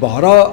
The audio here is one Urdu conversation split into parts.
12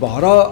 12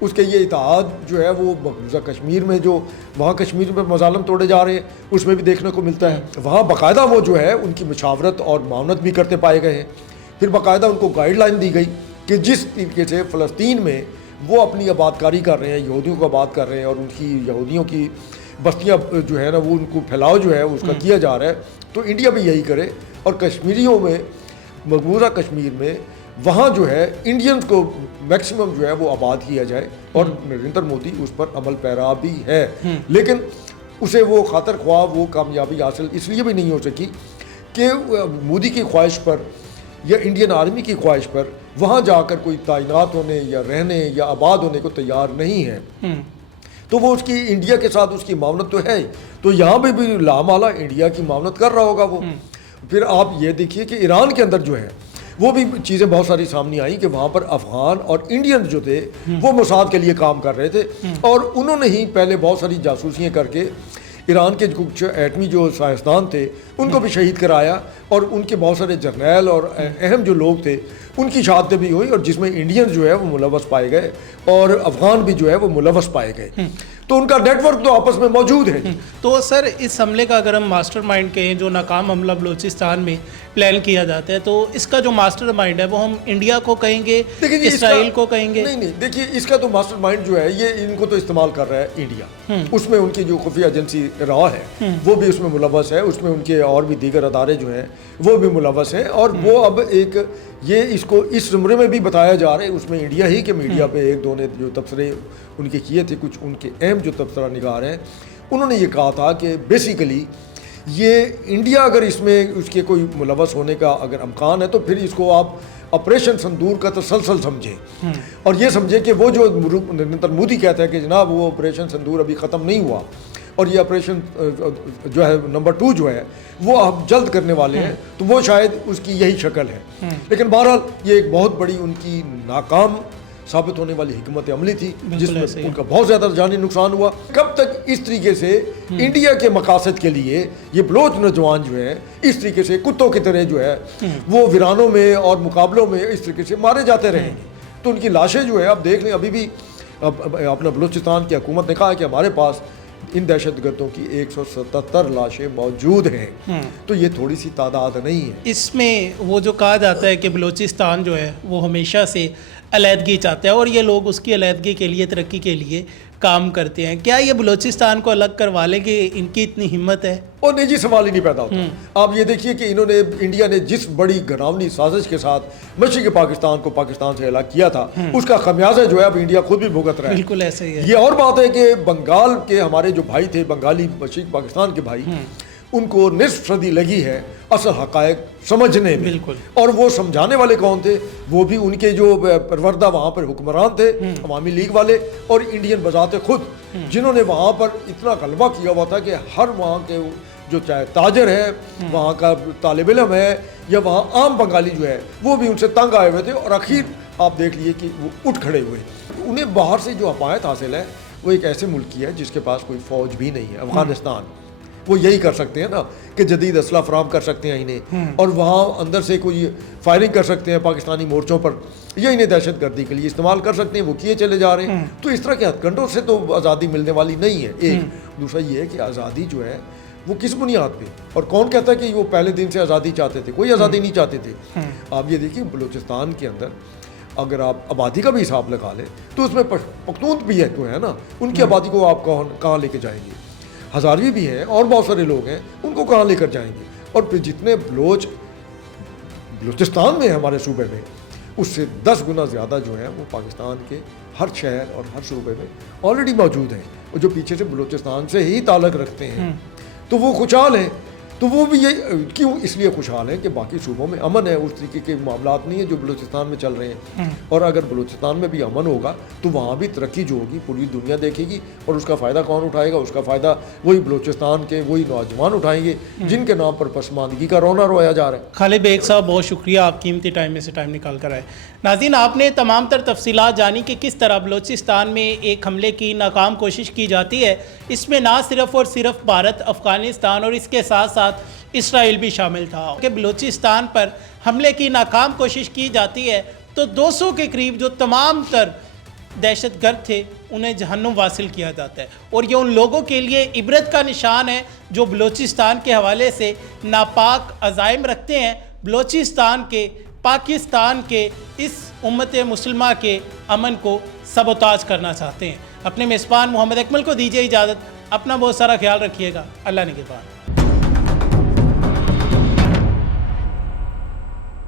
اس کے یہ اتحاد جو ہے وہ مقبوضہ کشمیر میں جو وہاں کشمیر میں مظالم توڑے جا رہے ہیں اس میں بھی دیکھنے کو ملتا ہے. وہاں باقاعدہ وہ جو ہے ان کی مشاورت اور معاونت بھی کرتے پائے گئے ہیں. پھر باقاعدہ ان کو گائیڈ لائن دی گئی کہ جس طریقے سے فلسطین میں وہ اپنی آباد کاری کر رہے ہیں, یہودیوں کو آباد کر رہے ہیں اور ان کی یہودیوں کی بستیاں جو ہے نا وہ ان کو پھیلاؤ جو ہے اس کا کیا جا رہا ہے, تو انڈیا بھی یہی کرے. اور کشمیریوں میں مقبوضہ کشمیر میں وہاں جو ہے انڈینز کو میکسیمم جو ہے وہ آباد کیا جائے, اور نریندر مودی اس پر عمل پیرا بھی ہے. لیکن اسے وہ خاطر خواہ وہ کامیابی حاصل اس لیے بھی نہیں ہو سکی کہ مودی کی خواہش پر یا انڈین آرمی کی خواہش پر وہاں جا کر کوئی تعینات ہونے یا رہنے یا آباد ہونے کو تیار نہیں ہے. تو وہ اس کی انڈیا کے ساتھ اس کی معاونت تو ہے ہی, تو یہاں پہ بھی لامالا انڈیا کی معاونت کر رہا ہوگا وہ. پھر آپ یہ دیکھیے کہ ایران کے اندر جو ہے وہ بھی چیزیں بہت ساری سامنے آئیں کہ وہاں پر افغان اور انڈین جو تھے وہ موساد کے لیے کام کر رہے تھے, اور انہوں نے ہی پہلے بہت ساری جاسوسیاں کر کے ایران کے کچھ ایٹمی جو سائنسدان تھے ان کو بھی شہید کرایا, اور ان کے بہت سارے جرنیل اور اہم جو لوگ تھے ان کی شہادتیں بھی ہوئی, اور جس میں انڈین جو ہے وہ ملوث پائے گئے اور افغان بھی جو ہے وہ ملوث پائے گئے. تو ان کا نیٹ ورک تو آپس میں موجود ہے. تو سر اس حملے کا اگر ہم ماسٹر مائنڈ کہیں, جو ناکام حملہ بلوچستان میں پلان کیا جاتا ہے, تو اس کا جو ماسٹر مائنڈ ہے وہ ہم انڈیا کو کہیں گے, اسرائیل کو کہیں گے؟ نہیں, دیکھیے اس کا تو ماسٹر مائنڈ جو ہے یہ ان کو تو استعمال کر رہا ہے انڈیا. اس میں ان کی جو خفیہ ایجنسی را ہے وہ بھی اس میں ملوث ہے, اس میں ان کے اور بھی دیگر ادارے جو ہیں وہ بھی ملوث ہیں, اور وہ اب ایک یہ اس کو اس زمرے میں بھی بتایا جا رہا ہے اس میں انڈیا ہی کے میڈیا پہ ایک دو نے جو تبصرے ان کے کیے تھے, کچھ ان کے اہم جو تبصرہ نگار ہیں انہوں نے یہ کہا تھا کہ بیسیکلی یہ انڈیا اگر اس میں اس کے کوئی ملوث ہونے کا اگر امکان ہے تو پھر اس کو آپ آپریشن سندور کا تسلسل سمجھیں, اور یہ سمجھیں کہ وہ جو نریندر مودی کہتا ہے کہ جناب وہ آپریشن سندور ابھی ختم نہیں ہوا اور یہ آپریشن جو ہے نمبر 2 جو ہے وہ ہم جلد کرنے والے ہیں, تو وہ شاید اس کی یہی شکل ہے. لیکن بہرحال یہ ایک بہت بڑی ان کی ناکام ثابت ہونے والی حکمت عملی تھی جس میں ان کا بہت زیادہ جانی نقصان ہوا. کب تک اس طریقے سے انڈیا کے مقاصد کے لیے یہ بلوچ نوجوان جو ہیں اس طریقے سے کتوں کی طرح جو ہے وہ ویرانوں میں اور مقابلوں میں اس طریقے سے مارے جاتے رہیں گے؟ تو ان کی لاشیں جو ہے آپ دیکھ لیں, ابھی بھی اپنا بلوچستان کی حکومت نے کہا کہ ہمارے پاس ان دہشت گردوں کی 177 لاشیں موجود ہیں. تو یہ تھوڑی سی تعداد نہیں ہے. اس میں وہ جو کہا جاتا ہے کہ بلوچستان جو ہے وہ ہمیشہ سے علیحدگی چاہتا ہے اور یہ لوگ اس کی علیحدگی کے لیے, ترقی کے لیے کام کرتے ہیں. کیا یہ بلوچستان کو الگ کروا لیں گے؟ ان کی اتنی ہمت ہے؟ اور نجی سوال ہی نہیں پیدا ہوتا. آپ یہ دیکھیے کہ انہوں نے انڈیا نے جس بڑی گراؤنی سازش کے ساتھ مشرقی پاکستان کو پاکستان سے الگ کیا تھا اس کا خمیازہ جو ہے اب انڈیا خود بھی بھگت رہا ہے. بالکل ایسا ہی ہے. یہ اور بات ہے کہ بنگال کے ہمارے جو بھائی تھے, بنگالی مشرقی پاکستان کے بھائی, ان کو نصف صدی لگی ہے اصل حقائق سمجھنے میں. بالکل. اور وہ سمجھانے والے کون تھے؟ وہ بھی ان کے جو پروردہ وہاں پر حکمران تھے, عوامی لیگ والے اور انڈین بذات خود, جنہوں نے وہاں پر اتنا غلبہ کیا ہوا تھا کہ ہر وہاں کے جو چاہے تاجر ہے, وہاں کا طالب علم ہے یا وہاں عام بنگالی جو ہے وہ بھی ان سے تنگ آئے ہوئے تھے, اور اخیر آپ دیکھ لیے کہ وہ اٹھ کھڑے ہوئے. انہیں باہر سے جو حمایت حاصل ہے وہ ایک ایسے ملک کی ہے جس کے پاس کوئی فوج بھی نہیں ہے, افغانستان. وہ یہی کر سکتے ہیں نا کہ جدید اسلحہ فراہم کر سکتے ہیں انہیں, اور وہاں اندر سے کوئی فائرنگ کر سکتے ہیں پاکستانی مورچوں پر, یا انہیں دہشت گردی کے لیے استعمال کر سکتے ہیں. وہ کیے چلے جا رہے ہیں. تو اس طرح کے ہتھ کنڈوں سے تو آزادی ملنے والی نہیں ہے. ایک دوسرا یہ ہے کہ آزادی جو ہے وہ کس بنیاد پہ, اور کون کہتا ہے کہ وہ پہلے دن سے آزادی چاہتے تھے؟ کوئی آزادی نہیں چاہتے تھے. آپ یہ دیکھیے بلوچستان کے اندر اگر آپ آبادی کا بھی حساب لگا لیں تو اس میں پختون بھی ہے تو ہے نا, ان کی آبادی کو آپ کہاں لے کے جائیں گے؟ ہزاروی بھی ہیں اور بہت سارے لوگ ہیں, ان کو کہاں لے کر جائیں گے؟ اور پھر جتنے بلوچستان میں ہمارے صوبے میں, اس سے 10 گنا زیادہ جو ہیں وہ پاکستان کے ہر شہر اور ہر صوبے میں آلریڈی موجود ہیں, اور جو پیچھے سے بلوچستان سے ہی تعلق رکھتے ہیں تو وہ خوشحال ہیں. تو وہ بھی یہ کیوں اس لیے خوشحال ہیں کہ باقی صوبوں میں امن ہے, اس طریقے کے معاملات نہیں ہیں جو بلوچستان میں چل رہے ہیں. اور اگر بلوچستان میں بھی امن ہوگا تو وہاں بھی ترقی جو ہوگی پوری دنیا دیکھے گی, اور اس کا فائدہ کون اٹھائے گا؟ اس کا فائدہ وہی بلوچستان کے وہی نوجوان اٹھائیں گے جن کے نام پر پسماندگی کا رونا رویا جا رہا ہے. خالد بیگ صاحب بہت شکریہ, آپ قیمتی ٹائم میں سے ٹائم نکال کر آئے. ناظرین, آپ نے تمام تر تفصیلات جانی کہ کس طرح بلوچستان میں ایک حملے کی ناکام کوشش کی جاتی ہے. اس میں نہ صرف اور صرف بھارت, افغانستان اور اس کے ساتھ ساتھ اسرائیل بھی شامل تھا کہ بلوچستان پر حملے کی ناکام کوشش کی جاتی ہے تو 200 کے قریب جو تمام تر دہشت گرد تھے انہیں جہنم واصل کیا جاتا ہے، اور یہ ان لوگوں کے لیے عبرت کا نشان ہے جو بلوچستان کے حوالے سے ناپاک عزائم رکھتے ہیں، بلوچستان کے، پاکستان کے، اس امت مسلمہ کے امن کو سبوتاج کرنا چاہتے ہیں۔ اپنے میزبان محمد اکمل کو دیجیے اجازت، اپنا بہت سارا خیال رکھیے گا، اللہ نگہبان۔